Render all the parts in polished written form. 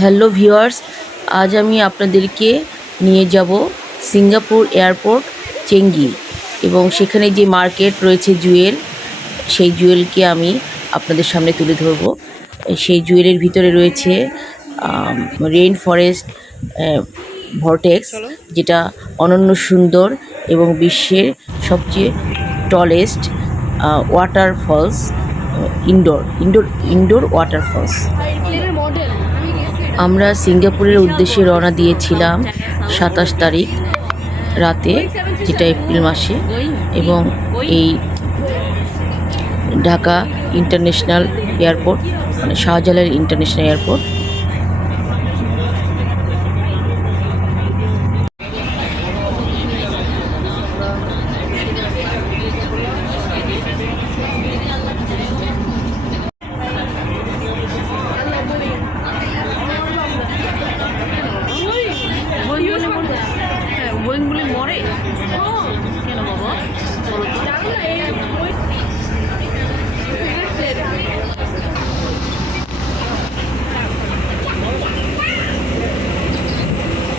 Hello viewers, আজ আমি আপনাদেরকে নিয়ে যাব সিঙ্গাপুর এয়ারপোর্ট চেঙ্গি এবং সেখানে যে মার্কেট রয়েছে জুয়েল, সেই জুয়েলকে আমি আপনাদের সামনে তুলে ধরব। সেই জুয়েলের ভিতরে রয়েছে রেইন ফরেস্ট ভর্টেক্স, যেটা অনন্য সুন্দর এবং বিশ্বের সবচেয়ে টলেস্ট ওয়াটারফলস, ইনডোর ওয়াটারফলস। আমরা সিঙ্গাপুরের উদ্দেশ্যে রওনা দিয়েছিলাম 27 তারিখ রাতে, যেটা এপ্রিল মাসে, এবং এই ঢাকা ইন্টারন্যাশনাল এয়ারপোর্ট, মানে শাহজালাল ইন্টারন্যাশনাল এয়ারপোর্ট।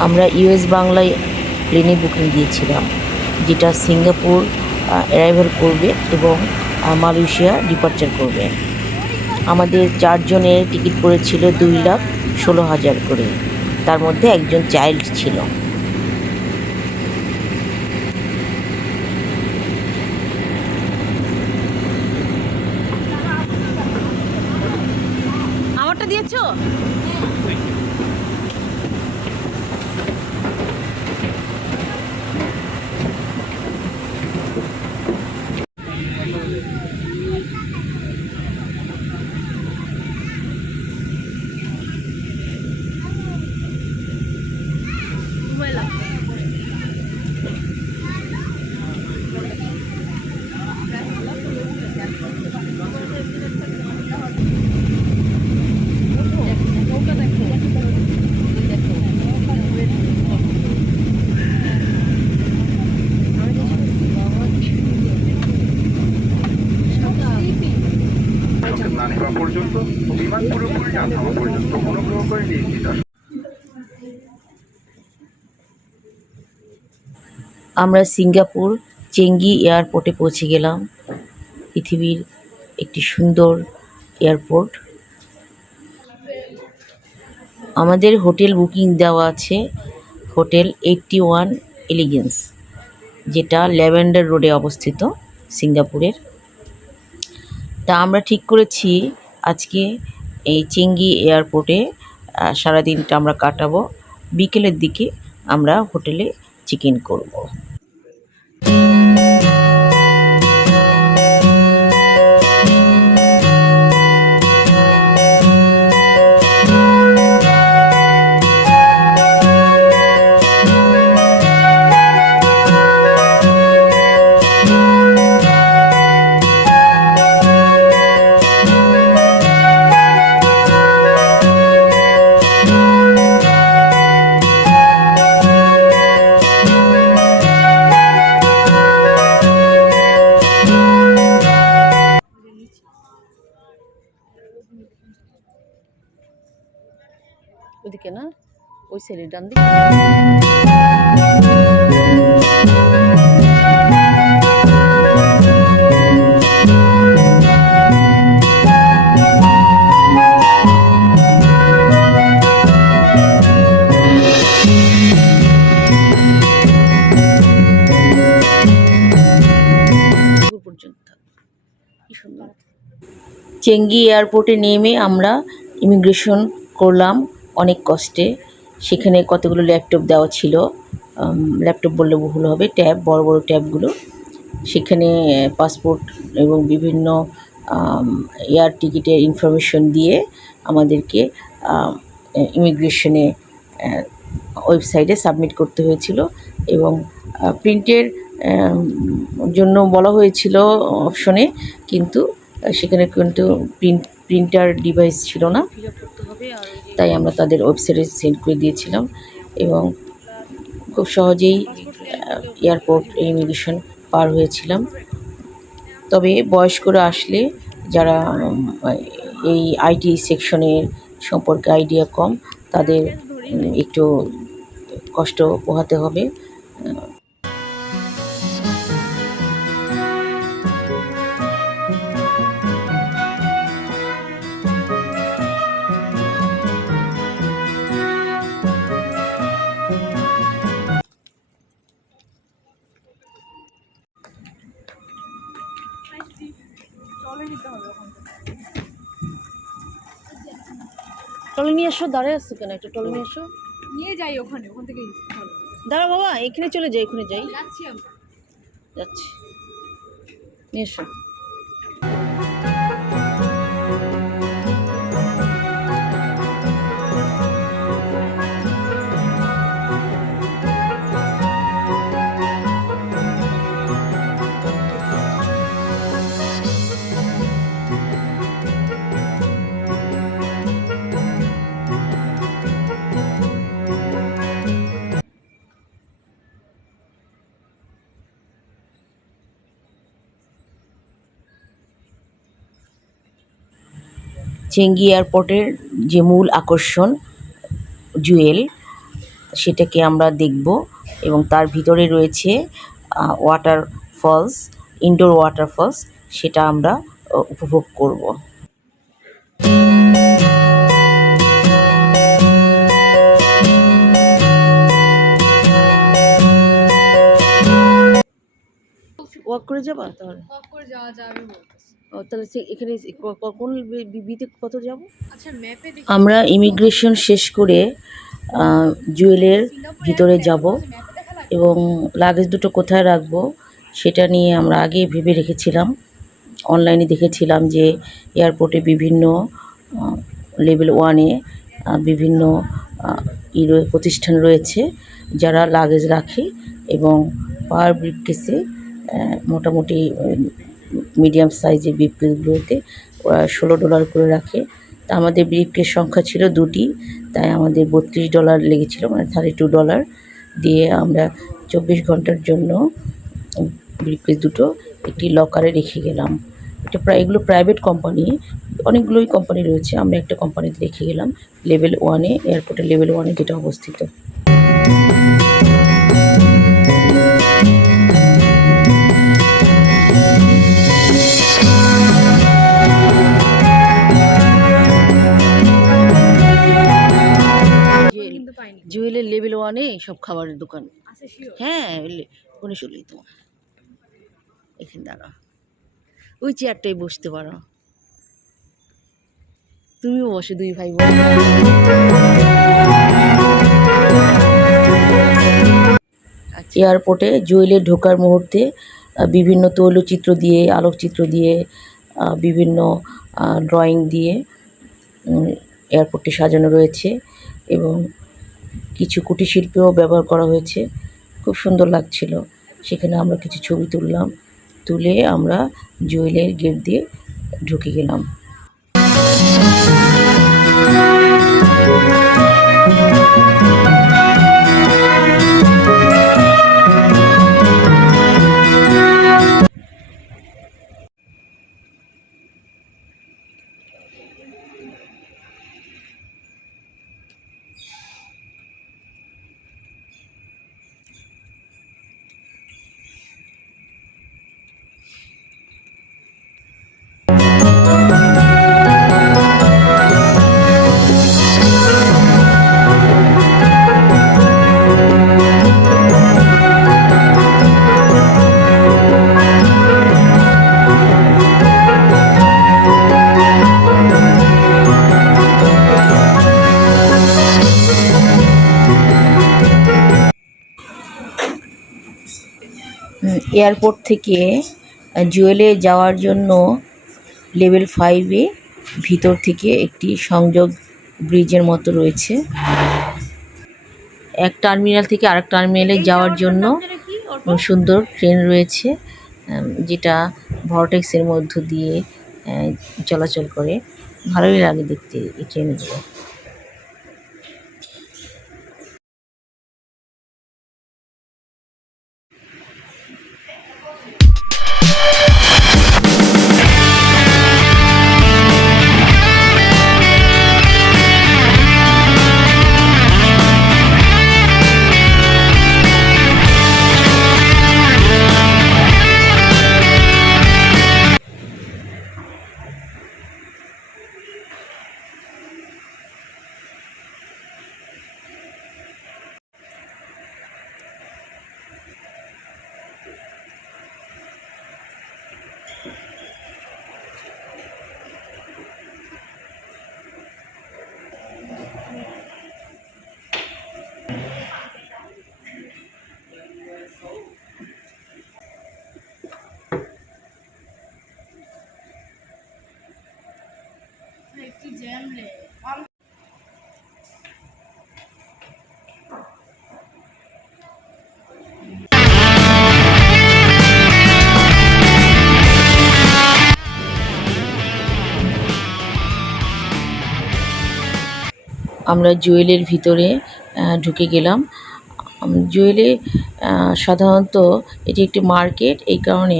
আমরা ইউএস বাংলায় প্লেনে বুকিং দিয়েছিলাম, যেটা সিঙ্গাপুর অ্যারাইভাল করবে এবং মালয়েশিয়া ডিপার্চার করবে। আমাদের 4 জনের টিকিট পড়েছিল 2,16,000 করে, তার মধ্যে একজন চাইল্ড ছিল। আমারটা দিয়েছো? আমরা সিঙ্গাপুর চেঙ্গি এয়ারপোর্টে পৌঁছে গেলাম। পৃথিবীর একটি সুন্দর এয়ারপোর্ট। আমাদের হোটেল বুকিং দেওয়া আছে, হোটেল 81 এলিগেন্স, যেটা ল্যাভেন্ডার রোডে অবস্থিত সিঙ্গাপুরের। তা আমরা ঠিক করেছি আজকে এই চেঙ্গি এয়ারপোর্টে সারাদিনটা আমরা কাটাবো। বিকেলের দিকে আমরা হোটেলে চেক ইন করব। ওদিকে না, ওই সাইডে ডান দিকে। চেঙ্গি এয়ারপোর্টে নেমে আমরা ইমিগ্রেশন করলাম অনেক কষ্টে। সেখানে কতগুলো ল্যাপটপ দেওয়া ছিল, ল্যাপটপ বললে ভুল হবে, ট্যাব, বড় বড় ট্যাবগুলো। সেখানে পাসপোর্ট এবং বিভিন্ন এয়ার টিকিটের ইনফরমেশন দিয়ে আমাদেরকে ইমিগ্রেশনে ওয়েবসাইটে সাবমিট করতে হয়েছিল, এবং প্রিন্টের জন্য বলা হয়েছিল অপশনে, কিন্তু সেখানে কিন্তু প্রিন্টার ডিভাইস ছিল না, তাই আমরা তাদের ওয়েবসাইটে সেন্ড করে দিয়েছিলাম এবং খুব সহজেই এয়ারপোর্ট ইমিগ্রেশন পার হয়েছিলাম। তবে বয়স্করা আসলে, যারা এই আইটি সেকশনের সম্পর্কে আইডিয়া কম, তাদের একটু কষ্ট পোহাতে হবে। টলে নিয়ে এসো, দাঁড়ায় আসছো কেন? একটা টলে নিয়ে এসো, নিয়ে যাই ওখান থেকে। দাঁড়া বাবা, এখানে চলে যাই, এখানে যাই, যাচ্ছি আমরা। যাচ্ছি, নিয়ে এসো। চেঙ্গি এয়ারপোর্টের যে মূল আকর্ষণ জুয়েল, সেটাকে আমরা দেখব এবং তার ভিতরে রয়েছে water false, indoor water false, সেটা আমরা উপভোগ করব। ওয়াক করে যাবা তাহলে? ওয়াক করে যাওয়া যাবে বলতেছে। ও তাহলে এখানে কোন বিতে কত যাব? আচ্ছা ম্যাপে দেখি। আমরা ইমিগ্রেশন শেষ করে জুয়েলের ভিতরে যাব এবং লাগেজ দুটো কোথায় রাখবো সেটা নিয়ে আমরা আগে ভেবে রেখেছিলাম। অনলাইনে দেখেছিলাম যে এয়ারপোর্টে বিভিন্ন লেভেল 1-এ বিভিন্ন প্রতিষ্ঠান রয়েছে যারা লাগেজ রাখে এবং পার ব্রিফকেসে মোটামুটি মিডিয়াম সাইজের ব্রিফকেসগুলোতে ওরা $16 করে রাখে। তা আমাদের ব্রিফকেস সংখ্যা ছিল 2টি, তাই আমাদের $32 লেগেছিলো, মানে $32 দিয়ে আমরা 24 ঘন্টার জন্য ব্রিফকেস দুটো একটি লকারে রেখে গেলাম। এগুলো প্রাইভেট কোম্পানি, অনেকগুলোই কোম্পানি রয়েছে, আমরা একটা কোম্পানিতে রেখে গেলাম লেভেল 1-এ, এয়ারপোর্টের লেভেল 1-এ যেটা অবস্থিত। জুয়েলের লেভেল 1-এ সব খাবারের দোকান আছে শিওর? হ্যাঁ, ওখানে শুনলেই তোমার এখানে দাঁড়া, ওই চেয়ারটাই বসতে পারো, তুমিও বসে, 2 ভাই বোন। এয়ারপোর্টে জুয়েলে ঢোকার মুহূর্তে বিভিন্ন তৈলচিত্র দিয়ে, আলোকচিত্র দিয়ে, বিভিন্ন ড্রয়িং দিয়ে এয়ারপোর্টটি সাজানো রয়েছে এবং কিছু কুটির শিল্পেও ব্যবহার করা হয়েছে, খুব সুন্দর লাগছিল। সেখানে আমরা কিছু ছবি তুললাম, তুলে আমরা জুয়েলের গেট দিয়ে ঢুকে গেলাম। এয়ারপোর্ট থেকে জুয়েলে যাওয়ার জন্য লেভেল 5-এ ভিতর থেকে একটি সংযোগ ব্রিজের মতো রয়েছে। এক টার্মিনাল থেকে আরেক টার্মিনালে যাওয়ার জন্য সুন্দর ট্রেন রয়েছে, যেটা ভর্টেক্সের মধ্য দিয়ে চলাচল করে, ভালোই লাগে দেখতে এই ট্রেনগুলো। আমরা জুয়েলের ভিতরে ঢুকে গেলাম। জুয়েলে সাধারণত এটি একটি মার্কেট, এই কারণে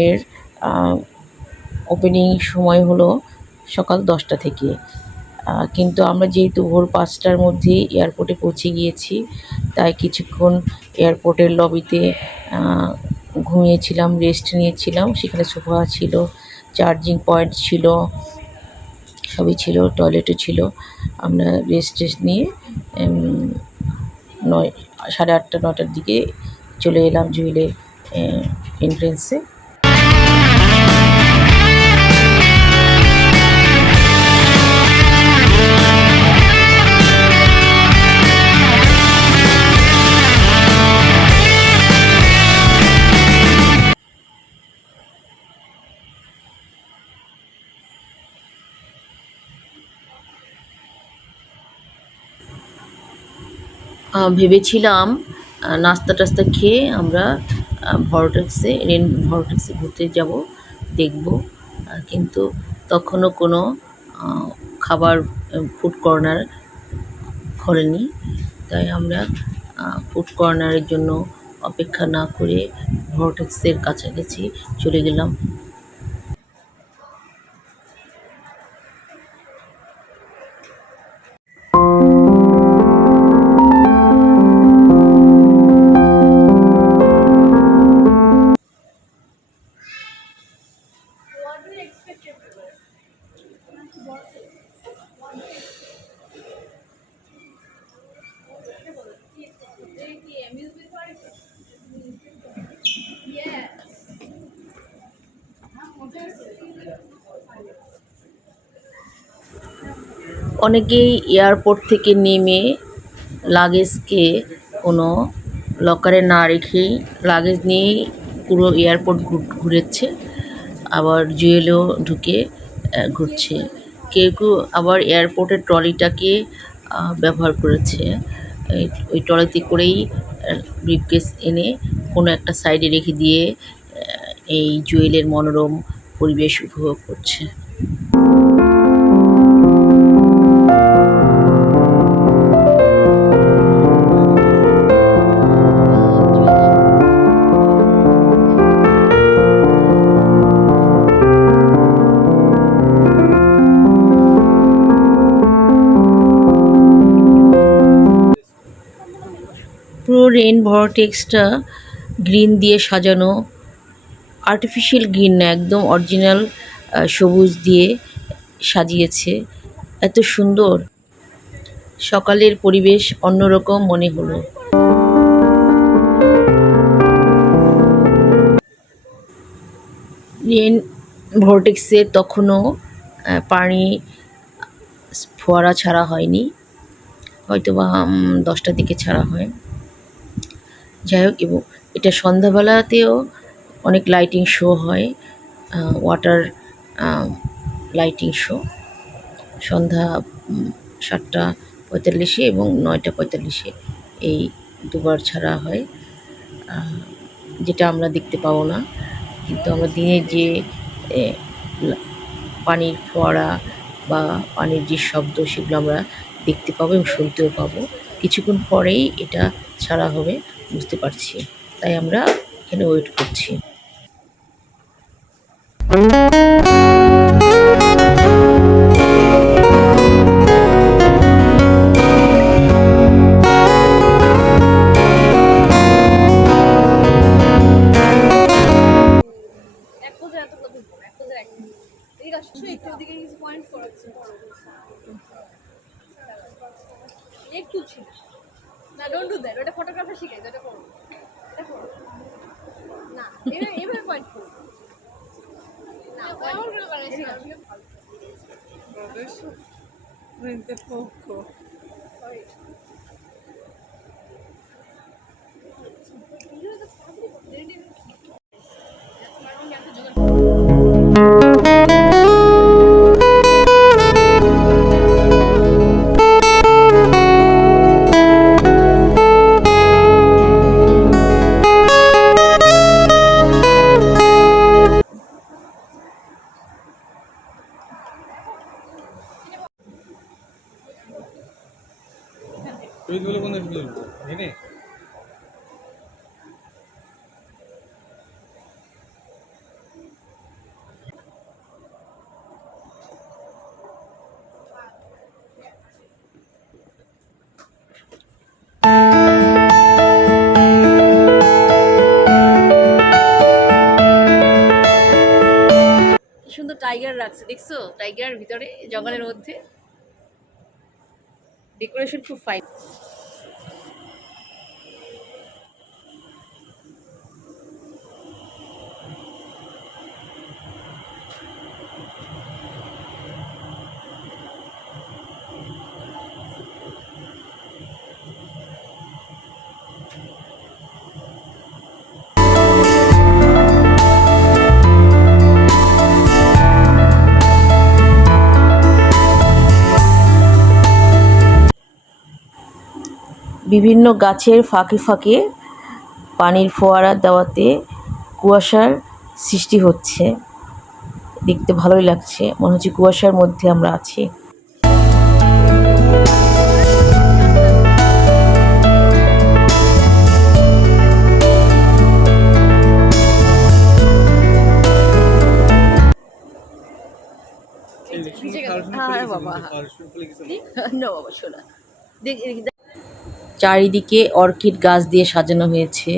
এর ওপেনিং সময় হলো সকাল 10টা থেকে। কিন্তু আমরা যেহেতু ভোর 5টার মধ্যেই এয়ারপোর্টে পৌঁছে গিয়েছি, তাই কিছুক্ষণ এয়ারপোর্টের লবিতে ঘুমিয়েছিলাম, রেস্ট নিয়েছিলাম। সেখানে সোফা ছিল, চার্জিং পয়েন্ট ছিল, সবই ছিল, টয়লেটও ছিল। আমরা রেস্ট নিয়ে 8:30-9টার দিকে চলে এলাম জুয়েলের এন্ট্রেন্সে। ভেবেছিলাম নাস্তা টাস্তা খেয়ে আমরা ভরটেক্সে ঘুরতে যাব, দেখব, কিন্তু তখনও কোনো খাবার ফুড কর্নার খোলেনি। তাই আমরা ফুড কর্নারের জন্য অপেক্ষা না করে ভরটেক্সের কাছাকাছি চলে গেলাম। What do you expect everywhere? Amusement park? Yes. অনেকেই এয়ারপোর্ট থেকে নেমে লাগেজকে কোনো লকারে না রেখেই লাগেজ নিয়েই পুরো এয়ারপোর্ট ঘুরেছে, আবার জুয়েলেও ঢুকে ঘুরছে। কেউ কেউ আবার এয়ারপোর্টের ট্রলিটাকে ব্যবহার করেছে। ওই ট্রলিতে করেই ব্রিফকেস এনে কোনো একটা সাইডে রেখে দিয়ে এই জুয়েলের মনোরম পরিবেশ উপভোগ করছে। পুরো রেন ভরটেক্সটা গ্রিন দিয়ে সাজানো, আর্টিফিশিয়াল গ্রিন না, একদম অরিজিনাল সবুজ দিয়ে সাজিয়েছে। এত সুন্দর, সকালের পরিবেশ অন্যরকম মনে হলো। রেন ভরটেক্সে তখনও পানি ফোয়ারা ছাড়া হয়নি, হয়তো বা 10টার দিকে ছাড়া হয়। যাই হোক, এবং এটা সন্ধ্যাবেলাতেও অনেক লাইটিং শো হয়, ওয়াটার লাইটিং শো সন্ধ্যা 7:45 এবং 9:45 এই দুবার ছাড়া হয়, যেটা আমরা দেখতে পাবো না। কিন্তু আমরা দিনে যে পানির ফোয়ারা বা পানির যে শব্দ, সেগুলো আমরা দেখতে পাবো এবং শুনতেও পাবো। কিছুক্ষণ পরেই এটা ছাড়া হবে বুঝতে পারছি, তাই আমরা এখানে ওয়েট করছি। একটু ছিল না, ডোন্ট ডু দ্যাট। ওটা ফটোগ্রাফার শিখাই, এটা করো, এটা করো না, এভাবে পয়েন্ট করো না, এমন করে করে Adesso prende poco. এইগুলো কোন দিকে এখানে কি সুন্দর টাইগার রাখছে, দেখছো? টাইগার ভিতরে জঙ্গলের মধ্যে ডেকোরেশন খুব ফাইন। বিভিন্ন গাছের ফাঁকে ফাঁকে পানির ফোয়ারা দেওয়াতে কুয়াশার সৃষ্টি হচ্ছে। দেখতে ভালোই লাগছে, মনে হচ্ছে কুয়াশার মধ্যে আমরা আছি। ভিজে গেল। হ্যাঁ বাবা, নো বাবা শোনা। চারিদিকে অর্কিড গাছ দিয়ে সাজানো হয়েছে,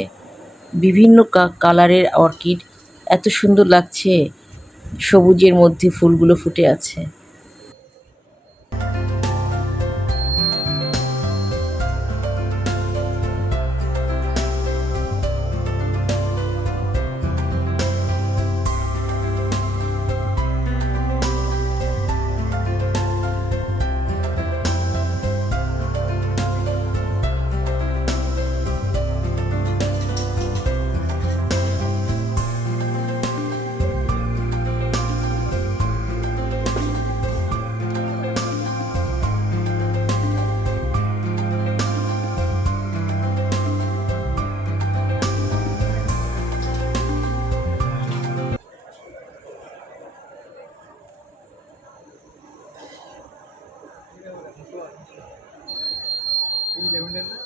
বিভিন্ন কালারের অর্কিড। এত সুন্দর লাগছে, সবুজের মধ্যে ফুলগুলো ফুটে আছে। এই লেভেলের না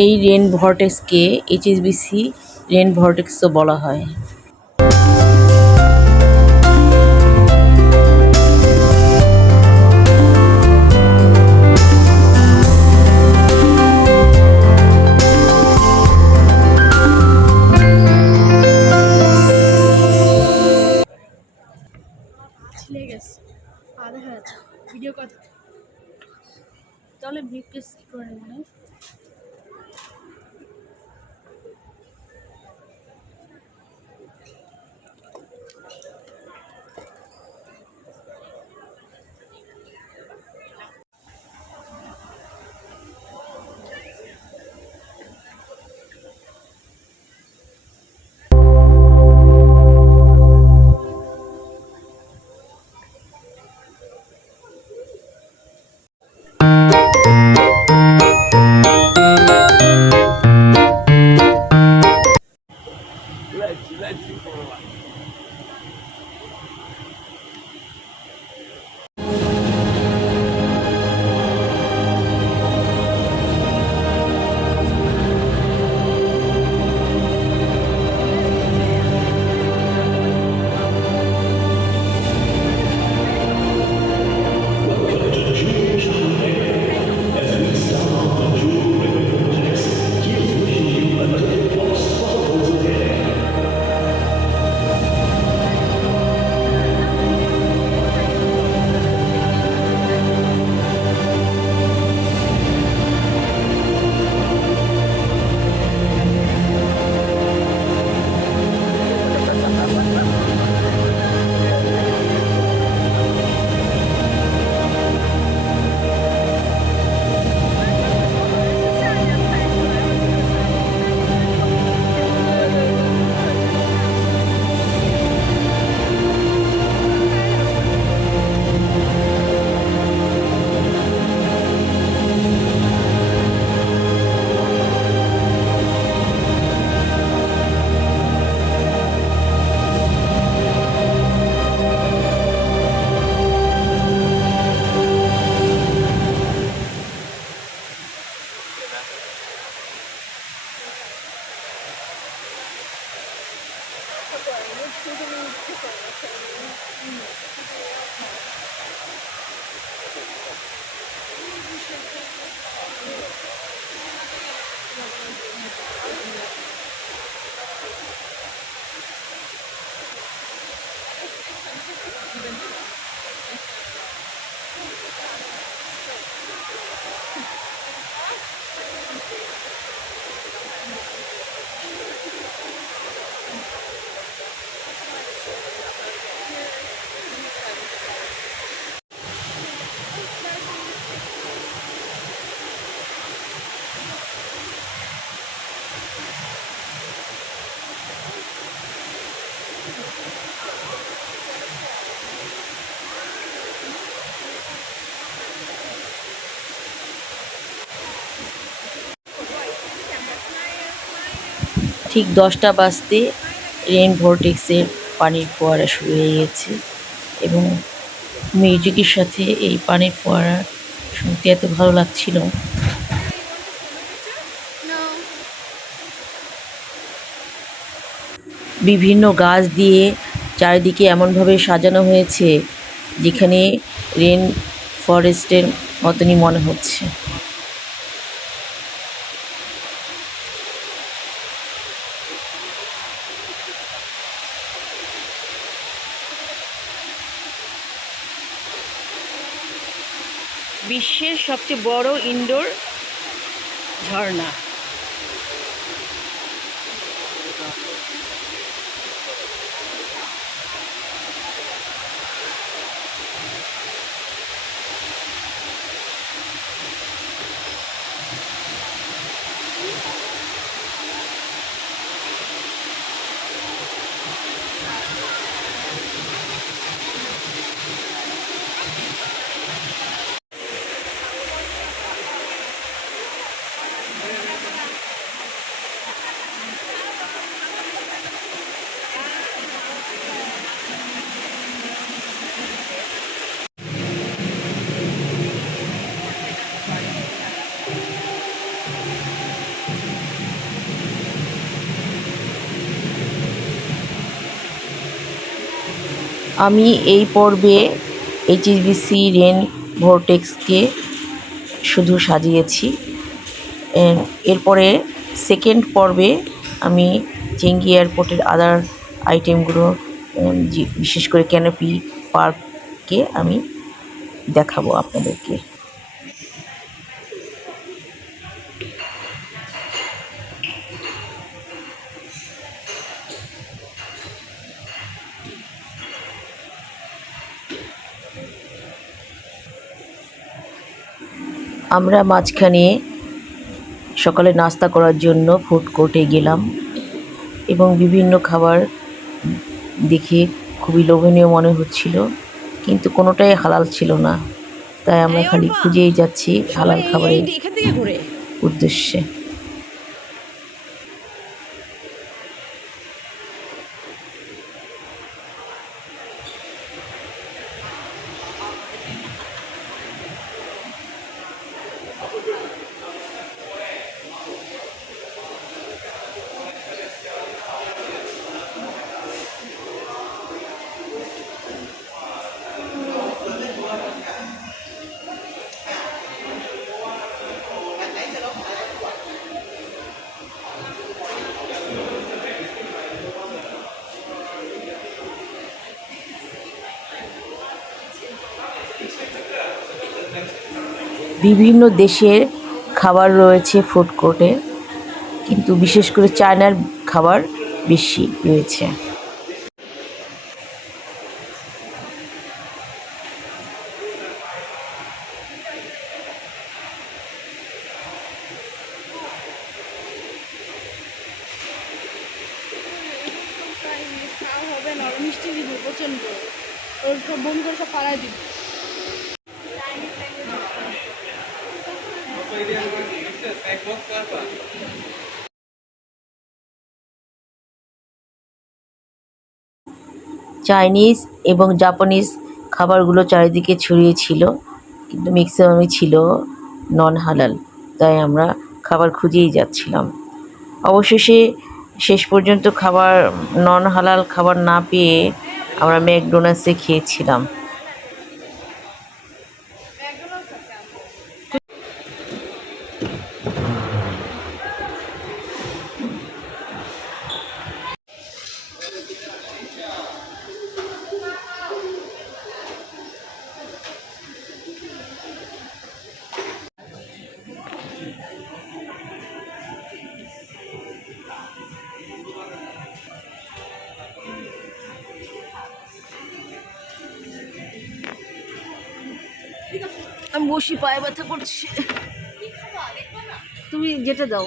এই রেন ভর্টেক্সকে এইচএসবিসি রেন ভর্টেক্সও বলা হয়। ছিলে গেছে, দেখা যাচ্ছে ভিডিও কথা। তাহলে ব্রিফকেস করে নেব। ঠিক 10টা বাজতে রেন ভর্টেক্সের পানির ফোয়ারা শুরু হয়ে গেছে এবং মিউজিকের সাথে এই পানির ফোয়ারা শুনতে এত ভালো লাগছিল। No. বিভিন্ন গাছ দিয়ে চারিদিকে এমনভাবে সাজানো হয়েছে যেখানে রেন ফরেস্টের মতনই মনে হচ্ছে। বিশ্বের সবচেয়ে বড় ইনডোর ঝর্ণা। আমি এই পর্বে এইচএসবিসি রেন ভর্টেক্সকে শুধু সাজিয়েছি। এরপরে সেকেন্ড পর্বে আমি চেঙ্গি এয়ারপোর্টের আদার আইটেমগুলো বিশেষ করে ক্যানোপি পার্ককে আমি দেখাবো আপনাদেরকে। আমরা মাঝখানে সকালে নাস্তা করার জন্য ফুড কোর্টে গেলাম এবং বিভিন্ন খাবার দেখে খুবই লোভনীয় মনে হচ্ছিল, কিন্তু কোনোটাই হালাল ছিল না। তাই আমরা খালি খুঁজেই যাচ্ছি হালাল খাবারের উদ্দেশ্যে। বিভিন্ন দেশের খাবার রয়েছে ফুড কোর্টে, কিন্তু বিশেষ করে চায়নার খাবার বেশি রয়েছে। খাওয়া হবে না, মিষ্টি দিব প্রচন্ড, ওর সব বমি করে সব পাড়ায় দিব। চাইনিজ এবং জাপানিজ খাবারগুলো চারিদিকে ছড়িয়ে ছিল, কিন্তু ম্যাক্সিমামই ছিল নন হালাল। তাই আমরা খাবার খুঁজেই যাচ্ছিলাম। অবশেষে শেষ পর্যন্ত নন হালাল খাবার না পেয়ে আমরা ম্যাকডোনাল্ডসে খেয়েছিলাম। আমি বসি, পায়ে ব্যথা করছে। তুমি যেতে দাও।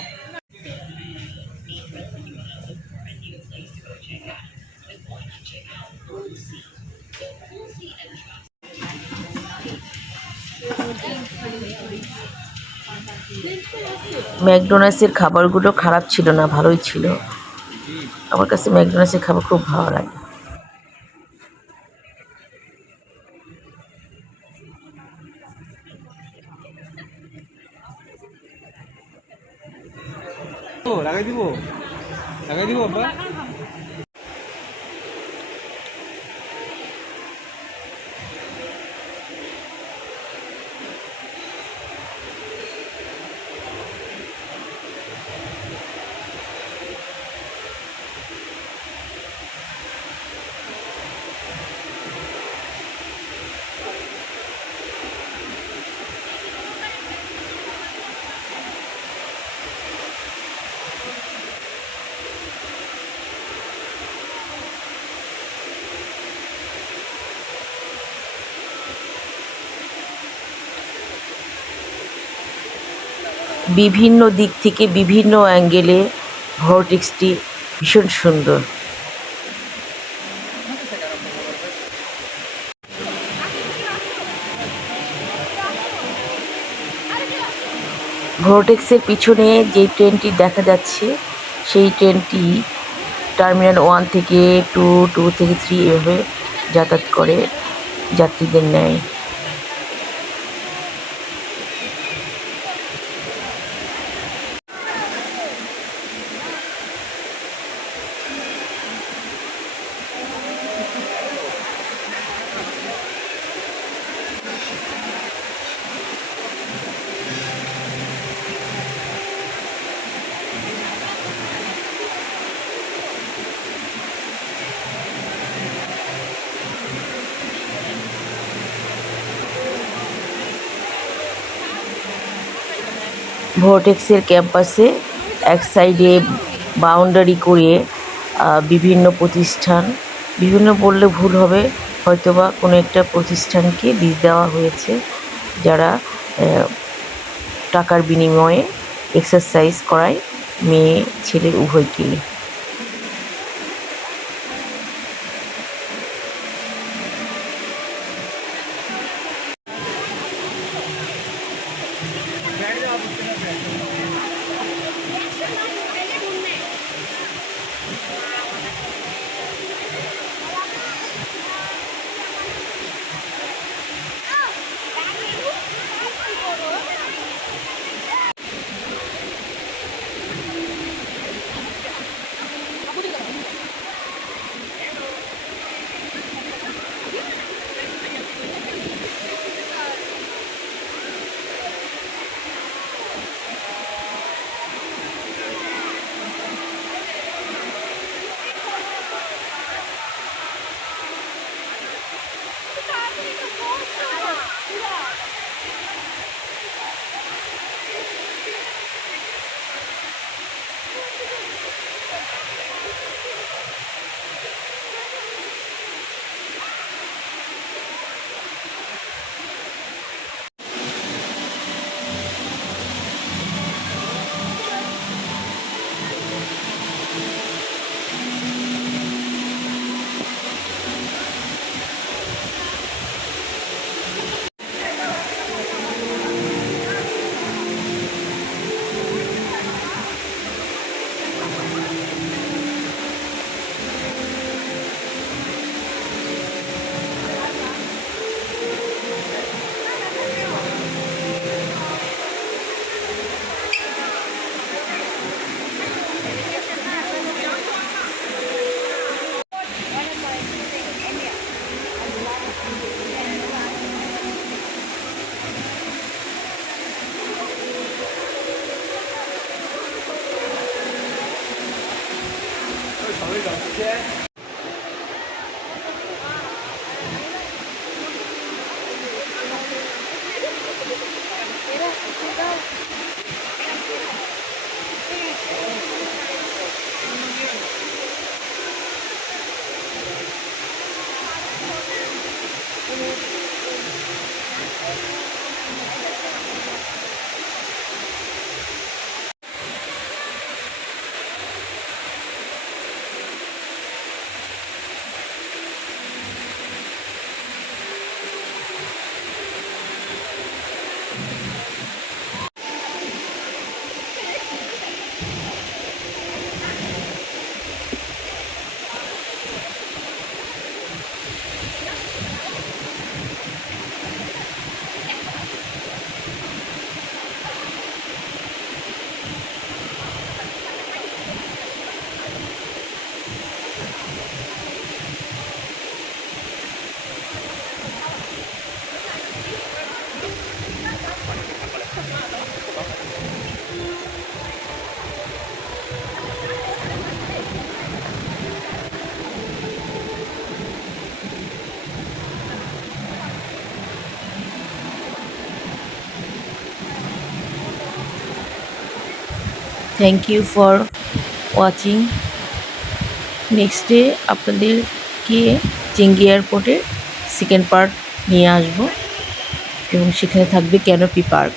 ম্যাকডোনাল্ডসের খাবারগুলো খারাপ ছিল না, ভালোই ছিল। আমার কাছে ম্যাকডোনাল্ডসের খাবার খুব ভালো লাগে। ও লাগাই দিব, লাগাই দিব আব্বা। বিভিন্ন দিক থেকে বিভিন্ন অ্যাঙ্গেলে ভর্টেক্সটি ভীষণ সুন্দর। ভর্টেক্সের পিছনে যে ট্রেনটি দেখা যাচ্ছে সেই ট্রেনটি টার্মিনাল 1 থেকে 2, 2 থেকে 3 এভাবে যাতায়াত করে, যাত্রীদের নেয়। ভর্টেক্সের ক্যাম্পাসে এক সাইডে বাউন্ডারি করে বিভিন্ন প্রতিষ্ঠান, বিভিন্ন বললে ভুল হবে, হয়তোবা কোনো একটা প্রতিষ্ঠানকে লিজ দেওয়া হয়েছে, যারা টাকার বিনিময়ে এক্সারসাইজ করায় মেয়ে ছেলে উভয়কেই। Thank you for watching. Next day আপনাদেরকে চেঙ্গি এয়ারপোর্টের সেকেন্ড পার্ট নিয়ে আসবো এবং সেখানে থাকবে ক্যানোপি পার্ক।